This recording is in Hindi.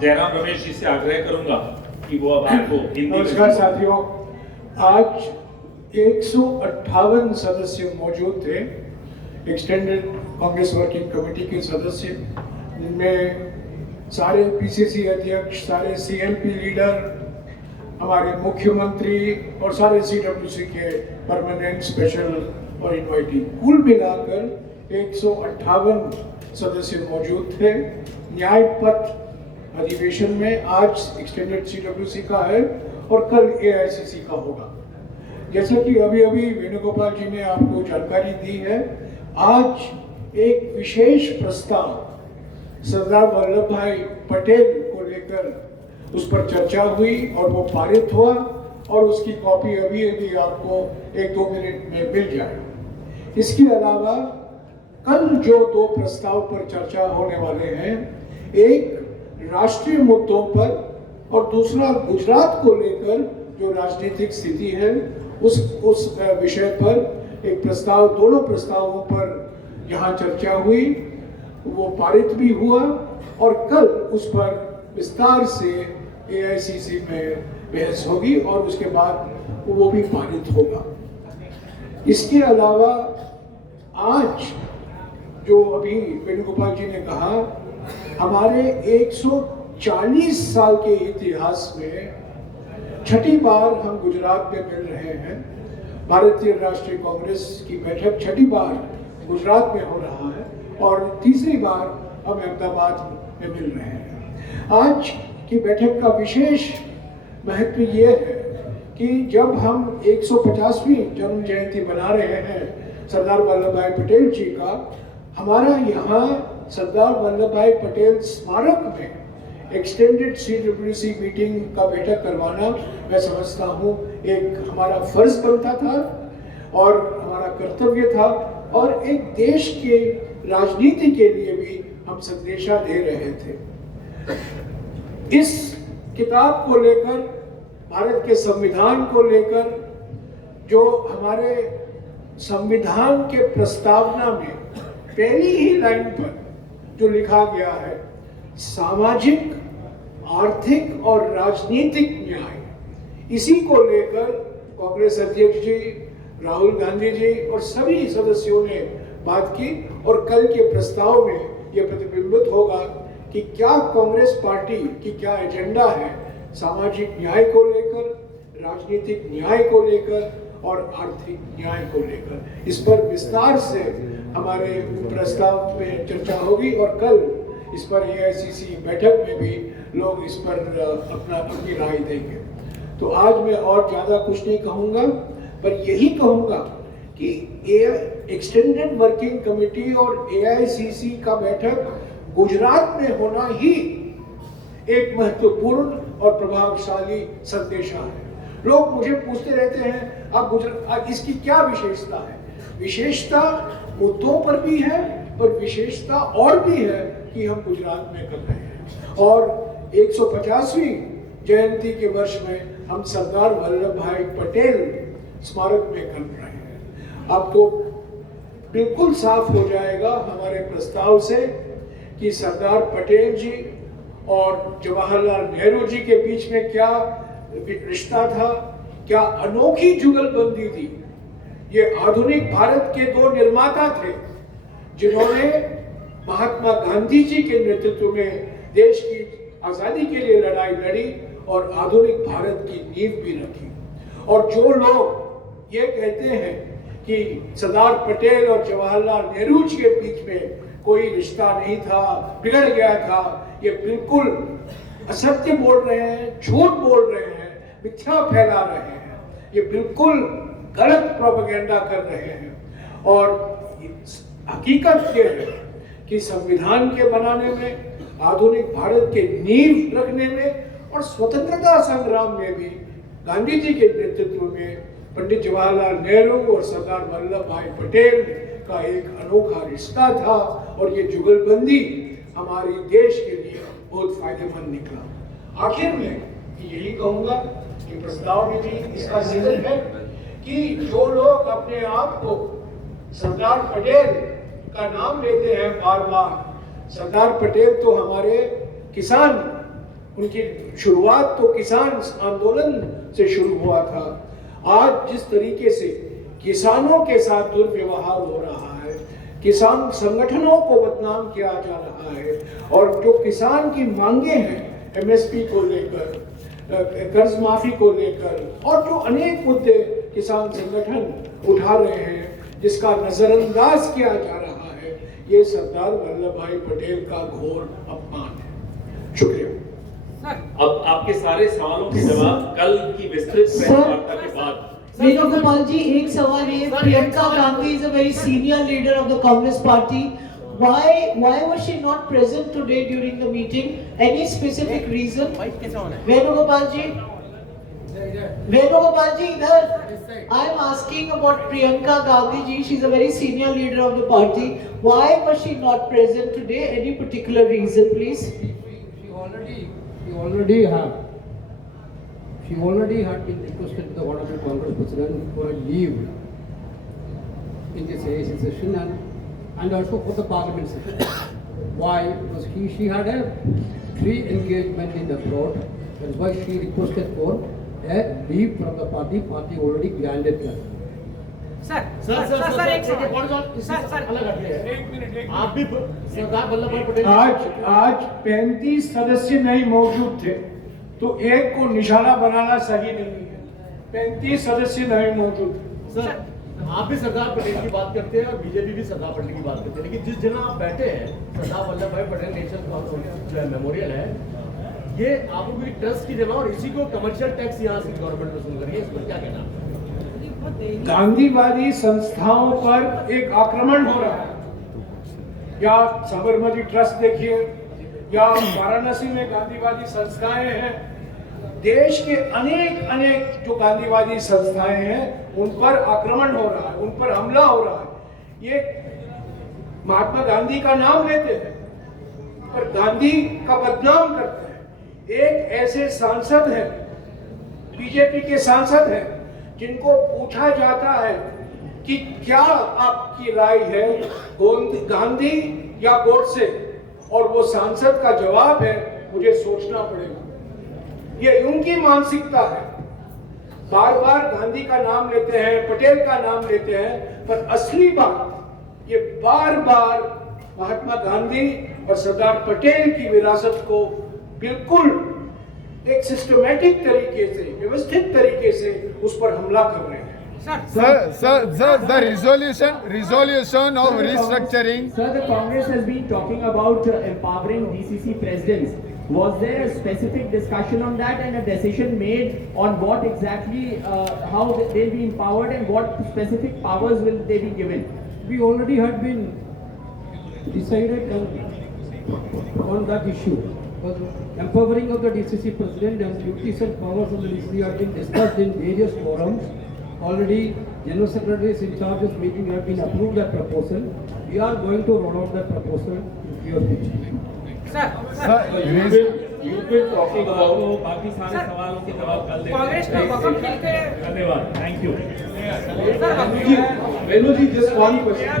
जयराम रमेश जी से आग्रह करूंगा कि वो अब आपको हिंदी में। नमस्कार साथियों, आज 158 सदस्य मौजूद थे, एक्सटेंडेड कांग्रेस वर्किंग कमेटी के सदस्य, जिनमें सारे पीसीसी अध्यक्ष, सारे सीएलपी लीडर, हमारे मुख्यमंत्री और सारे सीडब्ल्यूसी के परमानेंट, स्पेशल और इनवाइटी, कुल मिलाकर 158 सदस्य मौजूद थे। न्याय पथ अधिवेशन में आज एक्सटेंडेड सीडब्ल्यूसी का है और कल एआईसीसी का होगा। जैसे कि अभी वेणुगोपाल जी ने आपको जानकारी दी है, आज एक विशेष प्रस्ताव सरदार वल्लभ भाई पटेल को लेकर उस पर चर्चा हुई और वो पारित हुआ और उसकी कॉपी अभी आपको 1-2 मिनट में मिल जाएगी। इसके अलावा कल जो 2 प्रस्ताव पर चर्चा होने वाले हैं, एक राष्ट्रीय मुद्दों पर और दूसरा गुजरात को लेकर जो राजनीतिक स्थिति है उस विषय पर एक प्रस्ताव, दोनों प्रस्तावों पर यहाँ चर्चा हुई, वो पारित भी हुआ और कल उस पर विस्तार से एआईसीसी में बहस होगी और उसके बाद वो भी पारित होगा। इसके अलावा आज जो अभी वेणुगोपाल जी ने कहा, हमारे 140 साल के इतिहास में छठी बार हम गुजरात में मिल रहे हैं। भारतीय राष्ट्रीय कांग्रेस की बैठक छठी बार गुजरात में हो रहा है और तीसरी बार हम अहमदाबाद में मिल रहे हैं। आज की बैठक का विशेष महत्व ये है कि जब हम 150वीं जन्म जयंती मना रहे हैं सरदार वल्लभ भाई पटेल जी का, हमारा यहाँ सरदार वल्लभ भाई पटेल स्मारक में एक्सटेंडेड सीडब्ल्यूसी मीटिंग का बैठक करवाना मैं समझता हूँ एक हमारा फर्ज बनता था और हमारा कर्तव्य था और एक देश के राजनीति के लिए भी हम संदेशा दे रहे थे। इस किताब को लेकर, भारत के संविधान को लेकर, जो हमारे संविधान के प्रस्तावना में पहली ही लाइन पर जो लिखा गया है, सामाजिक, आर्थिक और राजनीतिक न्याय, इसी को लेकर कांग्रेस अध्यक्ष जी, राहुल गांधी जी और सभी सदस्यों ने बात की और कल के प्रस्ताव में यह प्रतिबिंबित होगा कि क्या कांग्रेस पार्टी की क्या एजेंडा है सामाजिक न्याय को लेकर, राजनीतिक न्याय को लेकर और आर्थिक न्याय को लेकर। इस पर विस्तार से हमारे प्रस्ताव में चर्चा होगी और कल इस पर एआईसीसी बैठक में भी लोग इस पर अपनी राय देंगे। तो आज मैं और ज़्यादा कुछ नहीं कहूँगा, पर यही कहूँगा कि एक्सटेंडेड वर्किंग कमेटी और एआईसीसी का बैठक गुजरात में होना ही एक महत्वपूर्ण और प्रभावशाली संदेशा है। लोग मुझे पूछते रहते हैं, आप गुजरात, इसकी क्या विशेषता है? विशेषता मुद्दों पर भी है, पर विशेषता और भी है कि हम गुजरात में कर रहे हैं और 150वीं जयंती के वर्ष में हम सरदार वल्लभ भाई पटेल स्मारक में कर रहे हैं। आपको बिल्कुल साफ हो जाएगा हमारे प्रस्ताव से कि सरदार पटेल जी और जवाहरलाल नेहरू जी के बीच में क्या रिश्ता था, क्या अनोखी जुगलबंदी थी। ये आधुनिक भारत के 2 निर्माता थे जिन्होंने महात्मा गांधी जी के नेतृत्व में देश की आजादी के लिए लड़ाई लड़ी और आधुनिक भारत की नींव भी रखी। और जो लोग ये कहते हैं कि सरदार पटेल और जवाहरलाल नेहरू जी के बीच में कोई रिश्ता नहीं था, बिगड़ गया था, ये बिल्कुल असत्य बोल रहे हैं, झूठ बोल रहे हैं, मिथ्या फैला रहे हैं, ये बिल्कुल गलत प्रोपेगेंडा कर रहे हैं। और हकीकत ये है कि संविधान के बनाने में, आधुनिक भारत के नींव रखने में और स्वतंत्रता संग्राम में भी गांधी जी के नेतृत्व में पंडित जवाहरलाल नेहरू और सरदार वल्लभ भाई पटेल का एक अनोखा रिश्ता था और ये जुगलबंदी हमारे देश के लिए बहुत फायदेमंद निकला। आखिर में यही कहूँगा कि प्रस्ताव में भी इसका जिक्र है कि जो लोग अपने आप को सरदार पटेल का नाम लेते हैं बार बार, सरदार पटेल तो हमारे किसान उनकी शुरुआत तो किसान आंदोलन से शुरू हुआ था। आज जिस तरीके से किसानों के साथ दुर्व्यवहार हो रहा है, किसान संगठनों को बदनाम किया जा रहा है, और जो किसान की मांगे हैं एमएसपी को लेकर, कर्ज माफी को लेकर, और जो अनेक मुद्दे किसान संगठन उठा रहे हैं, जिसका नजरअंदाज किया जा रहा है, ये सरदार वल्लभ भाई पटेल का घोर अपमान है। शुक्रिया। अब आपके सारे सवालों के जवाब कल की विस्तृत प्रेस वार्ता के बाद। Venugopal ji, एक सवाल ये, Priyanka Gandhi is a very senior leader of the Congress party. Why was she not present today during the meeting? Any specific reason? Venugopal ji, इधर. I am asking about Priyanka Gandhi ji. She's a very senior leader of the party. Why was she not present today? Any particular reason, please? She already had been requested to the Honorable Congress President for a leave in this AIC session and also for the Parliament session. Why? Because she had a pre-engagement in the abroad. That's why she requested for a leave from the party. Party already granted her. आप भी सरदार वल्लभ भाई पटेल आज 35 सदस्य नहीं मौजूद थे, तो एक को निशाना बनाना सही नहीं है। 35 सदस्य नहीं मौजूद। सर, आप भी सरदार पटेल की बात करते हैं और बीजेपी भी सरदार पटेल की बात करते हैं, लेकिन जिस जगह आप बैठे हैं, सरदार वल्लभ भाई पटेल नेशनल मेमोरियल है, ये आपको कोई ट्रस्ट की जगह, और इसी को कमर्शियल टैक्स यहाँ से गवर्नमेंट वसूल करिए, इस पर क्या कहना है? गांधीवादी संस्थाओं पर एक आक्रमण हो रहा है। या साबरमती ट्रस्ट देखिए, या वाराणसी में गांधीवादी संस्थाएं हैं। देश के अनेक जो गांधीवादी संस्थाएं हैं, उन पर आक्रमण हो रहा है, उन पर हमला हो रहा है। ये महात्मा गांधी का नाम लेते हैं पर गांधी का बदनाम करते हैं। एक ऐसे सांसद हैं, बीजेपी के सांसद हैं, जिनको पूछा जाता है कि क्या आपकी राय है, गांधी या गोडसे, और वो सांसद का जवाब है, मुझे सोचना पड़ेगा। ये उनकी मानसिकता है। बार बार गांधी का नाम लेते हैं, पटेल का नाम लेते हैं, पर असली बात ये बार बार महात्मा गांधी और सरदार पटेल की विरासत को बिल्कुल एक सिस्टमैटिक तरीके से, व्यवस्थित तरीके से उस पर हमला कर रहे हैं। Sir, the resolution of restructuring. Sir, the Congress has been talking about empowering DCC presidents. Was there a specific discussion on that and a decision made on what exactly, how they'll be empowered and what specific powers will they be given? We already had been decided on that issue. Because empowering of the DCC president and duties and powers of the DCC have been discussed in various forums. Already, General Secretaries in charge of meeting have been approved that proposal. We are going to roll out that proposal in few future. You will talking about बाकी सारे सवालों के जवाब कल देंगे। धन्यवाद, thank you. Venu ji, just one question.